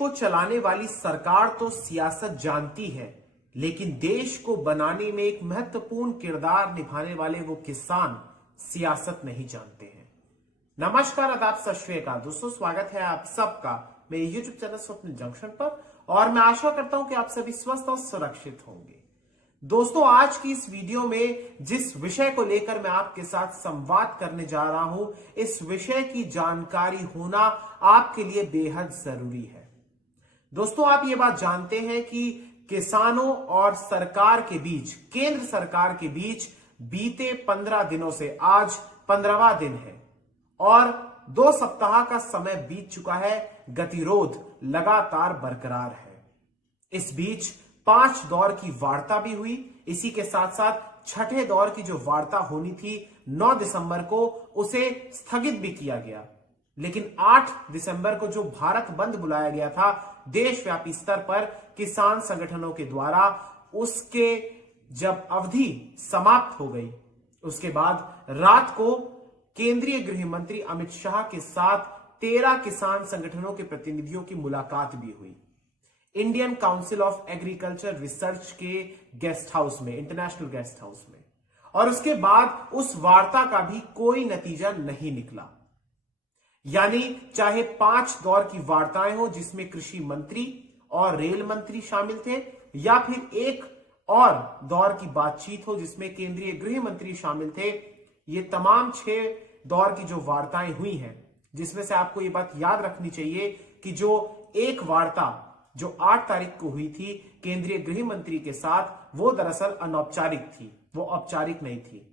को चलाने वाली सरकार तो सियासत जानती है, लेकिन देश को बनाने में एक महत्वपूर्ण किरदार निभाने वाले वो किसान सियासत नहीं जानते हैं। नमस्कार, आदाब, सत श्री अकाल दोस्तों, स्वागत है आप सबका मेरे यूट्यूब चैनल स्वप्न जंक्शन पर और मैं आशा करता हूं कि आप सभी स्वस्थ और सुरक्षित होंगे। दोस्तों, आज की इस वीडियो में जिस विषय को लेकर मैं आपके साथ संवाद करने जा रहा हूं, इस विषय की जानकारी होना आपके लिए बेहद जरूरी है। दोस्तों, आप ये बात जानते हैं कि किसानों और सरकार के बीच, केंद्र सरकार के बीच बीते 15 दिनों से आज 15वां दिन है और 2 सप्ताह का समय बीत चुका है। गतिरोध लगातार बरकरार है। इस बीच 5 दौर की वार्ता भी हुई। इसी के साथ साथ छठे दौर की जो वार्ता होनी थी 9 दिसंबर को, उसे स्थगित भी किया गया। लेकिन 8 दिसंबर को जो भारत बंद बुलाया गया था देशव्यापी स्तर पर किसान संगठनों के द्वारा, उसके जब अवधि समाप्त हो गई, उसके बाद रात को केंद्रीय गृह मंत्री अमित शाह के साथ 13 किसान संगठनों के प्रतिनिधियों की मुलाकात भी हुई Indian council of agriculture research के गेस्ट हाउस में, इंटरनेशनल गेस्ट हाउस में। और उसके बाद उस वार्ता का भी कोई नतीजा नहीं निकला। यानी चाहे 5 दौर की वार्ताएं हो जिसमें कृषि मंत्री और रेल मंत्री शामिल थे, या फिर एक और दौर की बातचीत हो जिसमें केंद्रीय गृह मंत्री शामिल थे, ये तमाम 6 दौर की जो वार्ताएं हुई हैं, जिसमें से आपको ये बात याद रखनी चाहिए कि जो एक वार्ता जो 8 तारीख को हुई थी केंद्रीय गृह मंत्री के साथ, वो दरअसल अनौपचारिक थी, वो औपचारिक नहीं थी।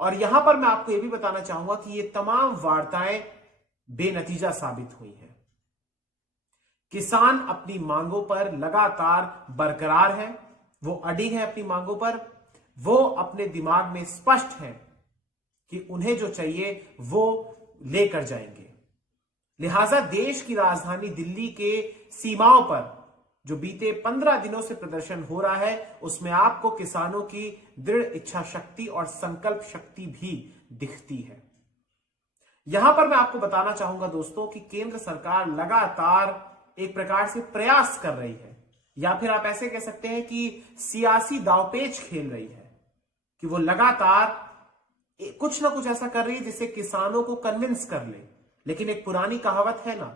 और यहां पर मैं आपको यह भी बताना चाहूंगा कि ये तमाम वार्ताएं बेनतीजा साबित हुई हैं। किसान अपनी मांगों पर लगातार बरकरार है, वो अडिग है अपनी मांगों पर, वो अपने दिमाग में स्पष्ट है कि उन्हें जो चाहिए वो लेकर जाएंगे। लिहाजा देश की राजधानी दिल्ली के सीमाओं पर जो बीते 15 दिनों से प्रदर्शन हो रहा है, उसमें आपको किसानों की दृढ़ इच्छा शक्ति और संकल्प शक्ति भी दिखती है। यहां पर मैं आपको बताना चाहूंगा दोस्तों कि केंद्र सरकार लगातार एक प्रकार से प्रयास कर रही है, या फिर आप ऐसे कह सकते हैं कि सियासी दांवपेच खेल रही है, कि वो लगातार कुछ ना कुछ ऐसा कर रही है जिससे किसानों को कन्विंस कर ले। लेकिन एक पुरानी कहावत है ना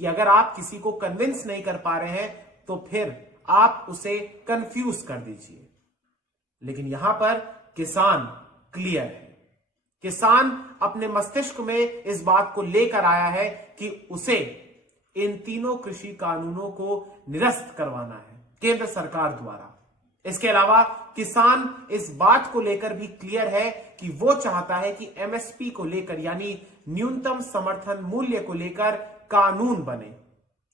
कि अगर आप किसी को कन्विंस नहीं कर पा रहे हैं तो फिर आप उसे कंफ्यूज कर दीजिए। लेकिन यहां पर किसान क्लियर है। किसान अपने मस्तिष्क में इस बात को लेकर आया है कि उसे इन तीनों कृषि कानूनों को निरस्त करवाना है केंद्र सरकार द्वारा। इसके अलावा किसान इस बात को लेकर भी क्लियर है कि वो चाहता है कि एमएसपी को लेकर, यानी न्यूनतम समर्थन मूल्य को लेकर कानून बने,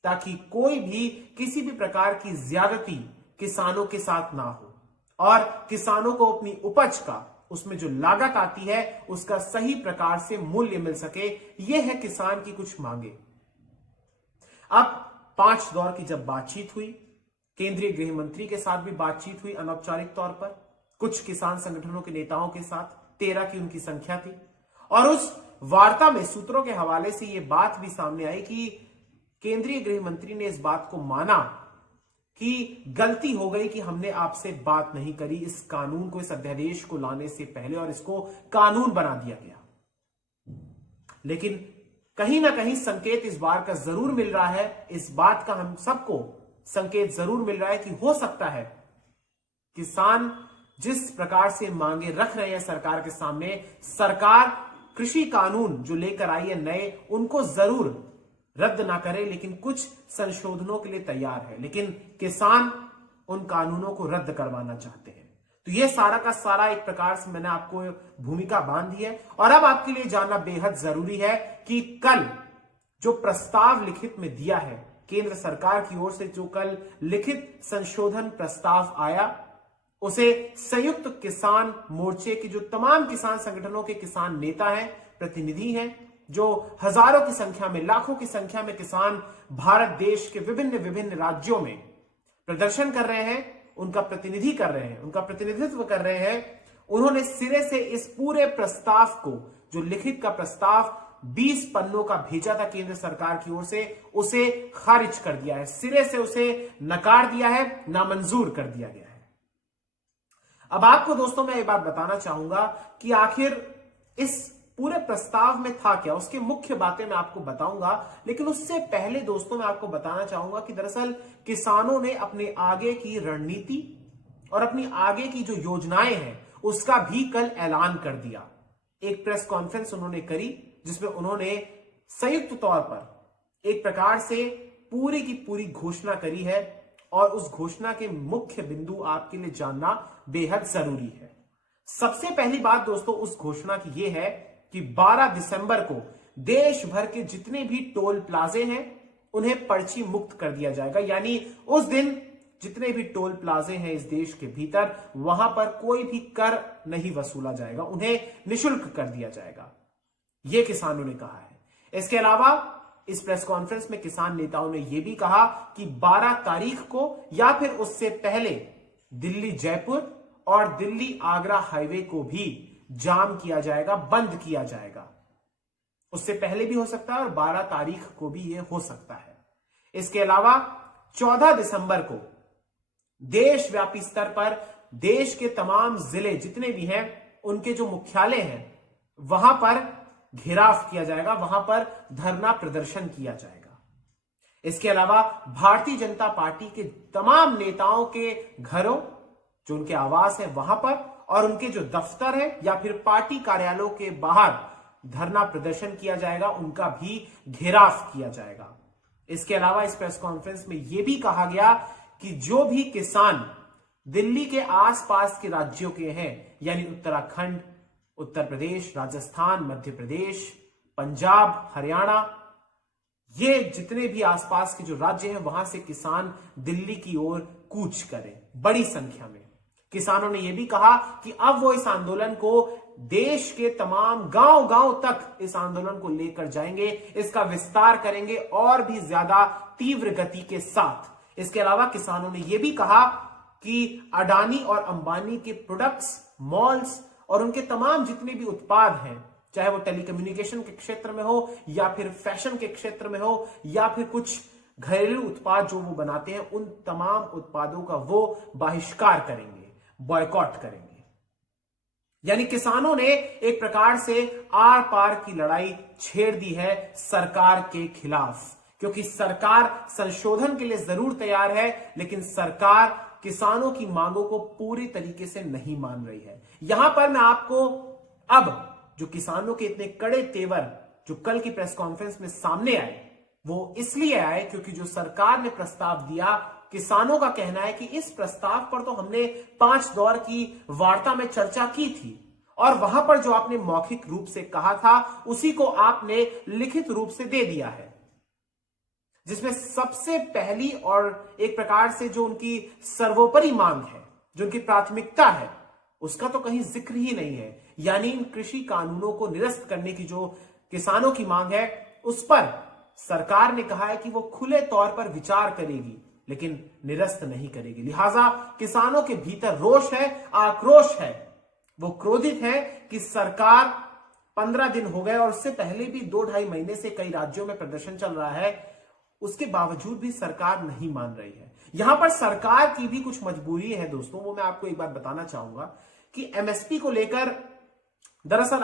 ताकि कोई भी किसी भी प्रकार की ज्यादती किसानों के साथ ना हो और किसानों को अपनी उपज का, उसमें जो लागत आती है, उसका सही प्रकार से मूल्य मिल सके। यह है किसान की कुछ मांगे। अब 5 दौर की जब बातचीत हुई, केंद्रीय गृह मंत्री के साथ भी बातचीत हुई अनौपचारिक तौर पर, कुछ किसान संगठनों के नेताओं के साथ, 13 की उनकी संख्या थी। और उस वार्ता में सूत्रों के हवाले से यह बात भी सामने आई कि केंद्रीय गृह मंत्री ने इस बात को माना कि गलती हो गई कि हमने आपसे बात नहीं करी इस कानून को, इस अध्यादेश को लाने से पहले, और इसको कानून बना दिया गया। लेकिन कहीं ना कहीं संकेत इस बार का जरूर मिल रहा है, इस बात का हम सबको संकेत जरूर मिल रहा है कि हो सकता है किसान जिस प्रकार से मांगे रख रहे हैं सरकार के सामने, सरकार कृषि कानून जो लेकर आई है नए, उनको जरूर रद्द ना करे, लेकिन कुछ संशोधनों के लिए तैयार है। लेकिन किसान उन कानूनों को रद्द करवाना चाहते हैं। तो यह सारा का सारा एक प्रकार से मैंने आपको भूमिका बांध दी है। और अब आपके लिए जानना बेहद जरूरी है कि कल जो प्रस्ताव लिखित में दिया है केंद्र सरकार की ओर से, जो कल लिखित संशोधन प्रस्ताव आया, उसे संयुक्त किसान मोर्चे के जो तमाम किसान संगठनों के किसान नेता हैं, प्रतिनिधि हैं, जो हजारों की संख्या में, लाखों की संख्या में किसान भारत देश के विभिन्न विभिन्न राज्यों में प्रदर्शन कर रहे हैं, उनका प्रतिनिधि कर रहे हैं, उनका प्रतिनिधित्व कर रहे हैं, उन्होंने सिरे से इस पूरे प्रस्ताव को, जो लिखित का प्रस्ताव 20 पन्नों का भेजा था केंद्र सरकार की ओर से, उसे खारिज कर दिया है, सिरे से उसे नकार दिया है, नामंजूर कर दिया गया है। अब आपको दोस्तों मैं ये बात बताना चाहूंगा कि आखिर इस पूरे प्रस्ताव में था क्या, उसकी मुख्य बातें मैं आपको बताऊंगा। लेकिन उससे पहले दोस्तों मैं आपको बताना चाहूंगा कि दरअसल किसानों ने अपने आगे की रणनीति और अपनी आगे की जो योजनाएं हैं उसका भी कल ऐलान कर दिया। एक प्रेस कॉन्फ्रेंस उन्होंने करी जिसमें उन्होंने संयुक्त तौर पर एक प्रकार से पूरी की पूरी घोषणा करी है, और उस घोषणा के मुख्य बिंदु आपके लिए जानना बेहद जरूरी है। सबसे पहली बात दोस्तों उस घोषणा की यह है कि 12 दिसंबर को देश भर के जितने भी टोल प्लाजे हैं उन्हें पर्ची मुक्त कर दिया जाएगा। यानी उस दिन जितने भी टोल प्लाजे हैं इस देश के भीतर, वहां पर कोई भी कर नहीं वसूला जाएगा, उन्हें निशुल्क कर दिया जाएगा, यह किसानों ने कहा है। इसके अलावा इस प्रेस कॉन्फ्रेंस में किसान नेताओं ने यह भी कहा कि 12 तारीख को या फिर उससे पहले दिल्ली जयपुर और दिल्ली आगरा हाईवे को भी जाम किया जाएगा, बंद किया जाएगा। उससे पहले भी हो सकता है और 12 तारीख को भी यह हो सकता है। इसके अलावा 14 दिसंबर को देशव्यापी स्तर पर देश के तमाम जिले जितने भी हैं उनके जो मुख्यालय हैं वहां पर घेराव किया जाएगा, वहां पर धरना प्रदर्शन किया जाएगा। इसके अलावा भारतीय जनता पार्टी के तमाम नेताओं के घरों, जो उनके आवास है वहां पर, और उनके जो दफ्तर है या फिर पार्टी कार्यालयों के बाहर धरना प्रदर्शन किया जाएगा, उनका भी घेराव किया जाएगा। इसके अलावा इस प्रेस कॉन्फ्रेंस में यह भी कहा गया कि जो भी किसान दिल्ली के आसपास के राज्यों के हैं, यानी उत्तराखंड, उत्तर प्रदेश, राजस्थान, मध्य प्रदेश, पंजाब, हरियाणा, ये जितने भी आसपास के जो राज्य हैं वहां से किसान दिल्ली की ओर कूच करें बड़ी संख्या में। किसानों ने यह भी कहा कि अब वो इस आंदोलन को देश के तमाम गांव-गांव तक इस आंदोलन को लेकर जाएंगे, इसका विस्तार करेंगे और भी ज्यादा तीव्र गति के साथ। इसके अलावा किसानों ने यह भी कहा कि अडानी और अंबानी के प्रोडक्ट्स, मॉल्स और उनके तमाम जितने भी उत्पाद हैं, चाहे वो टेलीकम्युनिकेशन के क्षेत्र में हो या फिर फैशन के क्षेत्र में हो या फिर कुछ घरेलू उत्पाद जो वो बनाते हैं, उन तमाम उत्पादों का वो बहिष्कार करेंगे, बॉयकॉट करेंगे। यानी किसानों ने एक प्रकार से आर पार की लड़ाई छेड़ दी है सरकार के खिलाफ, क्योंकि सरकार संशोधन के लिए जरूर तैयार है, लेकिन सरकार किसानों की मांगों को पूरी तरीके से नहीं मान रही है। यहां पर मैं आपको अब जो किसानों के इतने कड़े तेवर जो कल की प्रेस कॉन्फ्रेंस में सामने आए, वो इसलिए आए क्योंकि जो सरकार ने प्रस्ताव दिया, किसानों का कहना है कि इस प्रस्ताव पर तो हमने 5 दौर की वार्ता में चर्चा की थी और वहां पर जो आपने मौखिक रूप से कहा था उसी को आपने लिखित रूप से दे दिया है, जिसमें सबसे पहली और एक प्रकार से जो उनकी सर्वोपरि मांग है, जो उनकी प्राथमिकता है, उसका तो कहीं जिक्र ही नहीं है। यानी इन कृषि कानूनों को निरस्त करने की जो किसानों की मांग है, उस पर सरकार ने कहा है कि वो खुले तौर पर विचार करेगी लेकिन निरस्त नहीं करेगी। लिहाजा किसानों के भीतर रोष है, आक्रोश है, वो क्रोधित है कि सरकार 15 दिन हो गए और उससे पहले भी 2-2.5 महीने से कई राज्यों में प्रदर्शन चल रहा है, उसके बावजूद भी सरकार नहीं मान रही है। यहां पर सरकार की भी कुछ मजबूरी है दोस्तों, वो मैं आपको एक बात बताना चाहूंगा कि एमएसपी को लेकर दरअसल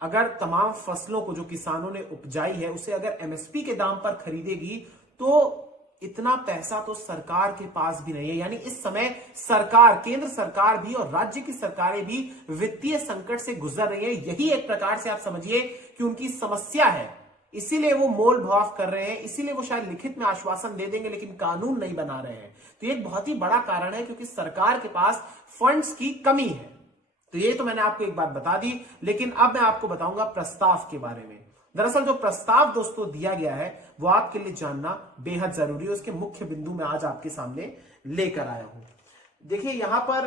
अगर तमाम फसलों को जो किसानों ने उपजाई है उसे अगर एमएसपी के दाम पर खरीदेगी तो इतना पैसा तो सरकार के पास भी नहीं है। यानी इस समय सरकार, केंद्र सरकार भी और राज्य की सरकारें भी वित्तीय संकट से गुजर रही है। यही एक प्रकार से आप समझिए कि उनकी समस्या है, इसीलिए वो मोल भाव कर रहे हैं, इसीलिए वो शायद लिखित में आश्वासन दे देंगे लेकिन कानून नहीं बना रहे हैं। तो ये एक बहुत ही बड़ा कारण है क्योंकि सरकार के पास फंड्स की कमी है। तो ये तो मैंने आपको एक बात बता दी, लेकिन अब मैं आपको बताऊंगा प्रस्ताव के बारे में। दरअसल जो प्रस्ताव दोस्तों दिया गया है वो आपके लिए जानना बेहद जरूरी है, उसके मुख्य बिंदु में आज आपके सामने लेकर आया हूं। देखिए यहां पर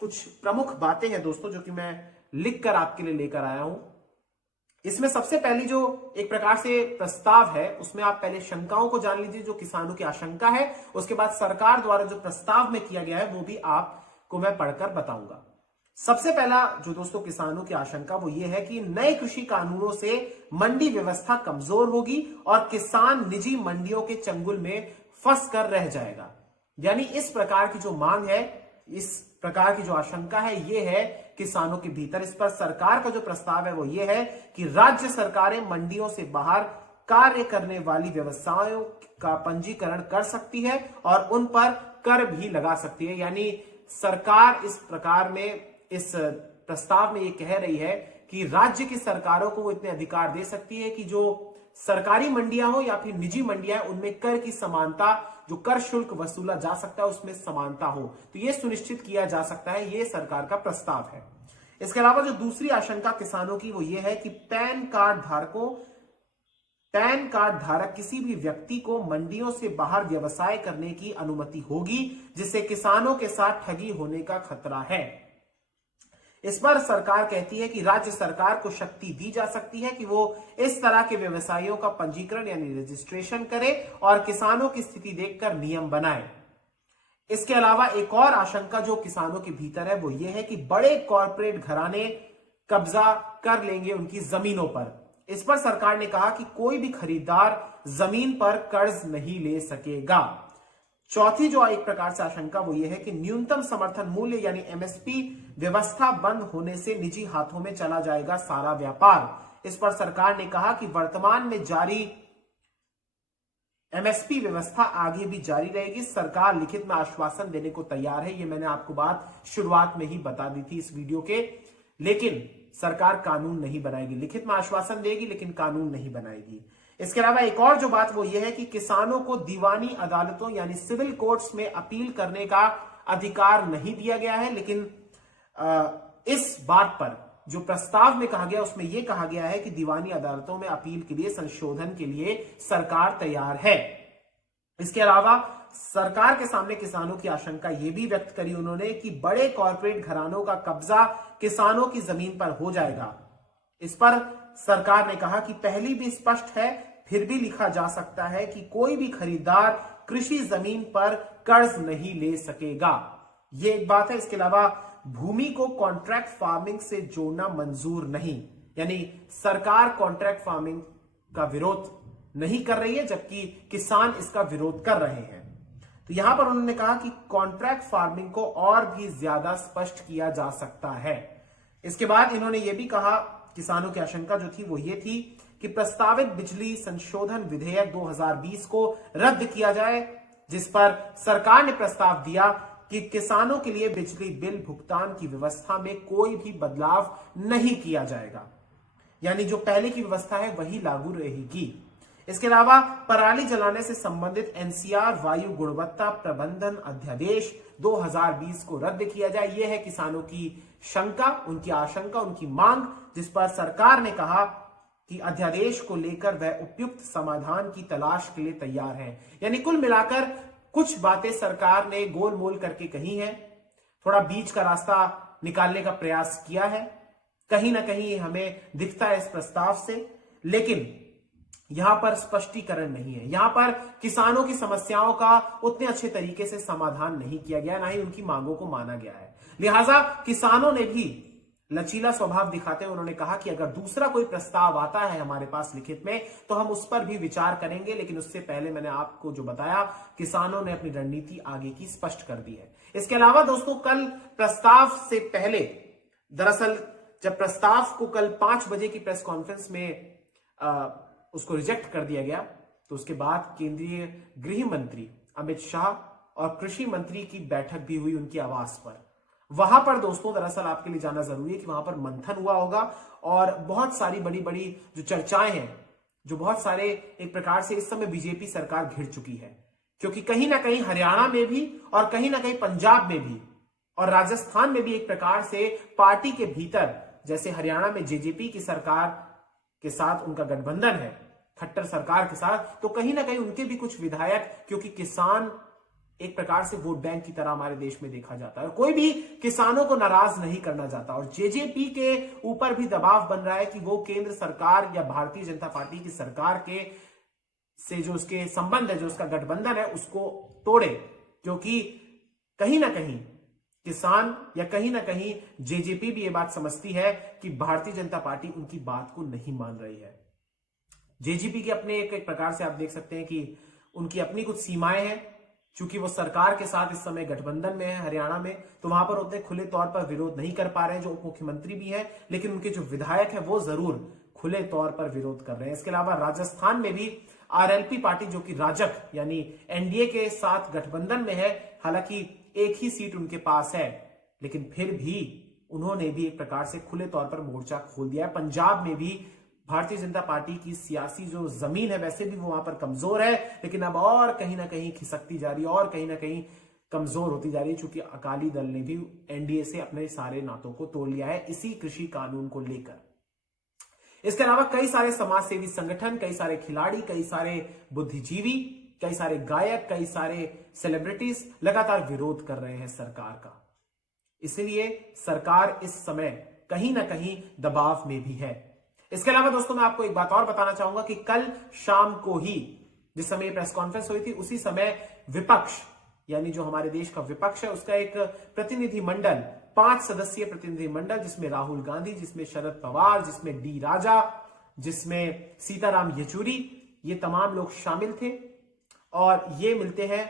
कुछ प्रमुख बातें हैं दोस्तों जो कि मैं लिखकर आपके लिए लेकर आया हूं। इसमें सबसे पहली जो एक प्रकार से प्रस्ताव है उसमें आप पहले शंकाओं को जान लीजिए, जो किसानों की आशंका है। उसके बाद सरकार द्वारा जो प्रस्ताव में किया गया है वो भी आपको मैं पढ़कर बताऊंगा। सबसे पहला जो दोस्तों किसानों की आशंका वो ये है कि नए कृषि कानूनों से मंडी व्यवस्था कमजोर होगी और किसान निजी मंडियों के चंगुल में फंस कर रह जाएगा। यानी इस प्रकार की जो मांग है, इस प्रकार की जो आशंका है, ये है किसानों के भीतर। इस पर सरकार का जो प्रस्ताव है वो ये है कि राज्य सरकारें मंडियों से बाहर कार्य करने वाली व्यवसायों का पंजीकरण कर सकती है और उन पर कर भी लगा सकती है। यानी सरकार इस प्रकार में, इस प्रस्ताव में ये कह रही है कि राज्य की सरकारों को वो इतने अधिकार दे सकती है कि जो सरकारी मंडियां हो या फिर निजी मंडियां, उनमें कर की समानता, जो कर शुल्क वसूला जा सकता है उसमें समानता हो, तो यह सुनिश्चित किया जा सकता है। यह सरकार का प्रस्ताव है। इसके अलावा जो दूसरी आशंका किसानों की वो ये है कि पैन कार्ड धारक किसी भी व्यक्ति को मंडियों से बाहर व्यवसाय करने की अनुमति होगी, जिससे किसानों के साथ ठगी होने का खतरा है। इस पर सरकार कहती है कि राज्य सरकार को शक्ति दी जा सकती है कि वो इस तरह के व्यवसायियों का पंजीकरण यानी रजिस्ट्रेशन करे और किसानों की स्थिति देखकर नियम बनाए। इसके अलावा एक और आशंका जो किसानों के भीतर है वो ये है कि बड़े कॉरपोरेट घराने कब्जा कर लेंगे उनकी जमीनों पर। इस पर सरकार ने कहा कि कोई भी खरीदार जमीन पर कर्ज नहीं ले सकेगा। चौथी जो एक प्रकार से आशंका वो ये है कि न्यूनतम समर्थन मूल्य यानी एमएसपी व्यवस्था बंद होने से निजी हाथों में चला जाएगा सारा व्यापार। इस पर सरकार ने कहा कि वर्तमान में जारी एमएसपी व्यवस्था आगे भी जारी रहेगी। सरकार लिखित में आश्वासन देने को तैयार है। ये मैंने आपको बात शुरुआत में ही बता दी थी इस वीडियो के। लेकिन सरकार कानून नहीं बनाएगी, लिखित में आश्वासन देगी लेकिन कानून नहीं बनाएगी। इसके अलावा एक और जो बात वो ये है कि किसानों को दीवानी अदालतों यानी सिविल कोर्ट्स में अपील करने का अधिकार नहीं दिया गया है। लेकिन इस बात पर जो प्रस्ताव में कहा गया उसमें यह कहा गया है कि दीवानी अदालतों में अपील के लिए, संशोधन के लिए सरकार तैयार है। इसके अलावा सरकार के सामने किसानों की आशंका यह भी व्यक्त करी उन्होंने कि बड़े कॉरपोरेट घरानों का कब्जा किसानों की जमीन पर हो जाएगा। इस पर सरकार ने कहा कि पहली भी स्पष्ट है, फिर भी लिखा जा सकता है कि कोई भी खरीदार कृषि जमीन पर कर्ज नहीं ले सकेगा। यह एक बात है। इसके अलावा भूमि को कॉन्ट्रैक्ट फार्मिंग से जोड़ना मंजूर नहीं, यानी सरकार कॉन्ट्रैक्ट फार्मिंग का विरोध नहीं कर रही है जबकि किसान इसका विरोध कर रहे हैं। तो यहां पर उन्होंने कहा कि कॉन्ट्रैक्ट फार्मिंग को और भी ज्यादा स्पष्ट किया जा सकता है। इसके बाद इन्होंने यह भी कहा, किसानों की आशंका जो थी वो ये थी कि प्रस्तावित बिजली संशोधन विधेयक 2020 को रद्द किया जाए, जिस पर सरकार ने प्रस्ताव दिया कि किसानों के लिए बिजली बिल भुगतान की व्यवस्था में कोई भी बदलाव नहीं किया जाएगा, यानी जो पहले की व्यवस्था है वही लागू रहेगी। इसके अलावा पराली जलाने से संबंधित एनसीआर वायु गुणवत्ता प्रबंधन अध्यादेश 2020 को रद्द किया जाए। यह है किसानों की शंका, उनकी आशंका, उनकी मांग, जिस पर सरकार ने कहा कि अध्यादेश को लेकर वह उपयुक्त समाधान की तलाश के लिए तैयार है। यानी कुल मिलाकर कुछ बातें सरकार ने गोल मोल करके कही है, थोड़ा बीच का रास्ता निकालने का प्रयास किया है, कहीं ना कहीं हमें दिखता है इस प्रस्ताव से। लेकिन यहां पर स्पष्टीकरण नहीं है, यहां पर किसानों की समस्याओं का उतने अच्छे तरीके से समाधान नहीं किया गया, ना ही उनकी मांगों को माना गया है। लिहाजा किसानों ने भी लचीला स्वभाव दिखाते हुए उन्होंने कहा कि अगर दूसरा कोई प्रस्ताव आता है हमारे पास लिखित में तो हम उस पर भी विचार करेंगे। लेकिन उससे पहले मैंने आपको जो बताया, किसानों ने अपनी रणनीति आगे की स्पष्ट कर दी है। इसके अलावा दोस्तों, कल प्रस्ताव से पहले, दरअसल जब प्रस्ताव को कल 5 बजे की प्रेस कॉन्फ्रेंस में उसको रिजेक्ट कर दिया गया, तो उसके बाद केंद्रीय गृह मंत्री अमित शाह और कृषि मंत्री की बैठक भी हुई उनके आवास पर। वहां पर दोस्तों, दरअसल आपके लिए जाना जरूरी है कि वहां पर मंथन हुआ होगा और बहुत सारी बड़ी बड़ी जो चर्चाएं हैं, जो बहुत सारे एक प्रकार से इस समय बीजेपी सरकार घिर चुकी है, क्योंकि कहीं ना कहीं हरियाणा में भी और कहीं ना कहीं पंजाब में भी और राजस्थान में भी एक प्रकार से पार्टी के भीतर, जैसे हरियाणा में जेजेपी की सरकार के साथ उनका गठबंधन है खट्टर सरकार के साथ, तो कहीं ना कहीं उनके भी कुछ विधायक, क्योंकि किसान एक प्रकार से वोट बैंक की तरह हमारे देश में देखा जाता है और कोई भी किसानों को नाराज नहीं करना चाहता, और जेजेपी के ऊपर भी दबाव बन रहा है कि वो केंद्र सरकार या भारतीय जनता पार्टी की सरकार के से जो उसके संबंध है, जो उसका गठबंधन है, उसको तोड़े, क्योंकि कहीं ना कहीं किसान या कहीं ना कहीं जेजेपी भी ये बात समझती है कि भारतीय जनता पार्टी उनकी बात को नहीं मान रही है। जेजेपी के अपने एक प्रकार से आप देख सकते हैं कि उनकी अपनी कुछ सीमाएं हैं। चूंकि वो सरकार के साथ इस समय गठबंधन में है हरियाणा में, तो वहां पर उतने खुले तौर पर विरोध नहीं कर पा रहे हैं जो उप मुख्यमंत्री भी है, लेकिन उनके जो विधायक है वो जरूर खुले तौर पर विरोध कर रहे हैं। इसके अलावा राजस्थान में भी आरएलपी पार्टी जो कि राजग यानी एनडीए के साथ गठबंधन में है, हालांकि एक ही सीट उनके पास है, लेकिन फिर भी उन्होंने भी एक प्रकार से खुले तौर पर मोर्चा खोल दिया है। पंजाब में भी भारतीय जनता पार्टी की सियासी जो जमीन है वैसे भी वो वहां पर कमजोर है, लेकिन अब और कहीं ना कहीं खिसकती जा रही है और कहीं ना कहीं कमजोर होती जा रही है, क्योंकि अकाली दल ने भी एनडीए से अपने सारे नातों को तोड़ लिया है इसी कृषि कानून को लेकर। इसके अलावा कई सारे समाज सेवी संगठन, कई सारे खिलाड़ी, कई सारे बुद्धिजीवी, कई सारे गायक, कई सारे सेलिब्रिटीज लगातार विरोध कर रहे हैं सरकार का। इसलिए सरकार इस समय कहीं ना कहीं दबाव में भी है। इसके अलावा दोस्तों मैं आपको एक बात और बताना चाहूंगा कि कल शाम को ही जिस समय प्रेस कॉन्फ्रेंस हुई थी, उसी समय विपक्ष यानी जो हमारे देश का विपक्ष है उसका एक प्रतिनिधि मंडल, 5 सदस्यीय प्रतिनिधि मंडल, जिसमें राहुल गांधी, जिसमें शरद पवार, जिसमें डी राजा, जिसमें सीताराम येचुरी, ये तमाम लोग शामिल थे। और ये मिलते हैं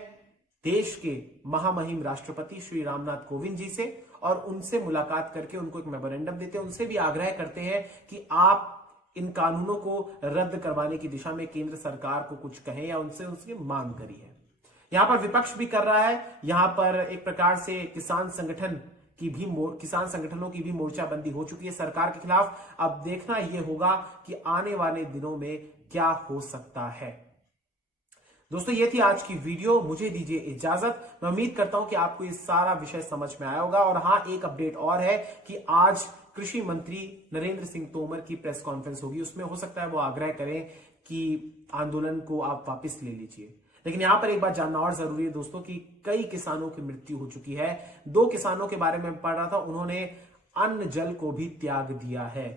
देश के महामहिम राष्ट्रपति श्री रामनाथ कोविंद जी से और उनसे मुलाकात करके उनको एक मेमोरेंडम देते हैं, उनसे भी आग्रह करते हैं कि आप इन कानूनों को रद्द करवाने की दिशा में केंद्र सरकार को कुछ कहें या उनसे उसकी मांग करी है। यहां पर विपक्ष भी कर रहा है, यहां पर एक प्रकार से किसान संगठनों की भी मोर्चाबंदी हो चुकी है सरकार के खिलाफ। अब देखना यह होगा कि आने वाले दिनों में क्या हो सकता है। दोस्तों ये थी आज की वीडियो, मुझे दीजिए इजाजत। मैं उम्मीद करता हूं कि आपको ये सारा विषय समझ में आया होगा। और हाँ, एक अपडेट और है कि आज कृषि मंत्री नरेंद्र सिंह तोमर की प्रेस कॉन्फ्रेंस होगी, उसमें हो सकता है वो आग्रह करें कि आंदोलन को आप वापस ले लीजिए। लेकिन यहां पर एक बात जानना और जरूरी है दोस्तों कि कई किसानों की मृत्यु हो चुकी है। 2 किसानों के बारे में पढ़ रहा था, उन्होंने अन्न जल को भी त्याग दिया है।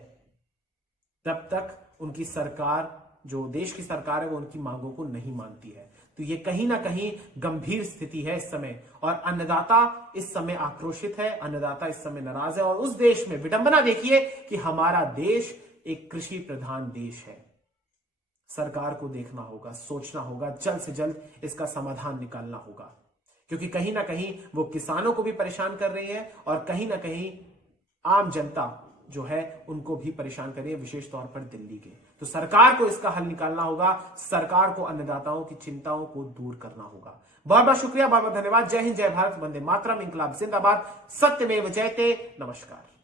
तब तक उनकी सरकार, जो देश की सरकार है, वो उनकी मांगों को नहीं मानती है। तो ये कहीं ना कहीं गंभीर स्थिति है इस समय, और अन्नदाता इस समय आक्रोशित है, अन्नदाता इस समय नाराज है। और उस देश में विडंबना देखिए कि हमारा देश एक कृषि प्रधान देश है। सरकार को देखना होगा, सोचना होगा, जल्द से जल्द इसका समाधान निकालना होगा, क्योंकि कहीं ना कहीं वो किसानों को भी परेशान कर रही है और कहीं ना कहीं आम जनता जो है उनको भी परेशान कर रही है, विशेष तौर पर दिल्ली के। तो सरकार को इसका हल निकालना होगा, सरकार को अन्नदाताओं की चिंताओं को दूर करना होगा। बहुत बहुत शुक्रिया, बहुत बहुत धन्यवाद। जय हिंद, जय भारत, वंदे मातरम, इंकलाब जिंदाबाद, सत्यमेव जयते। नमस्कार।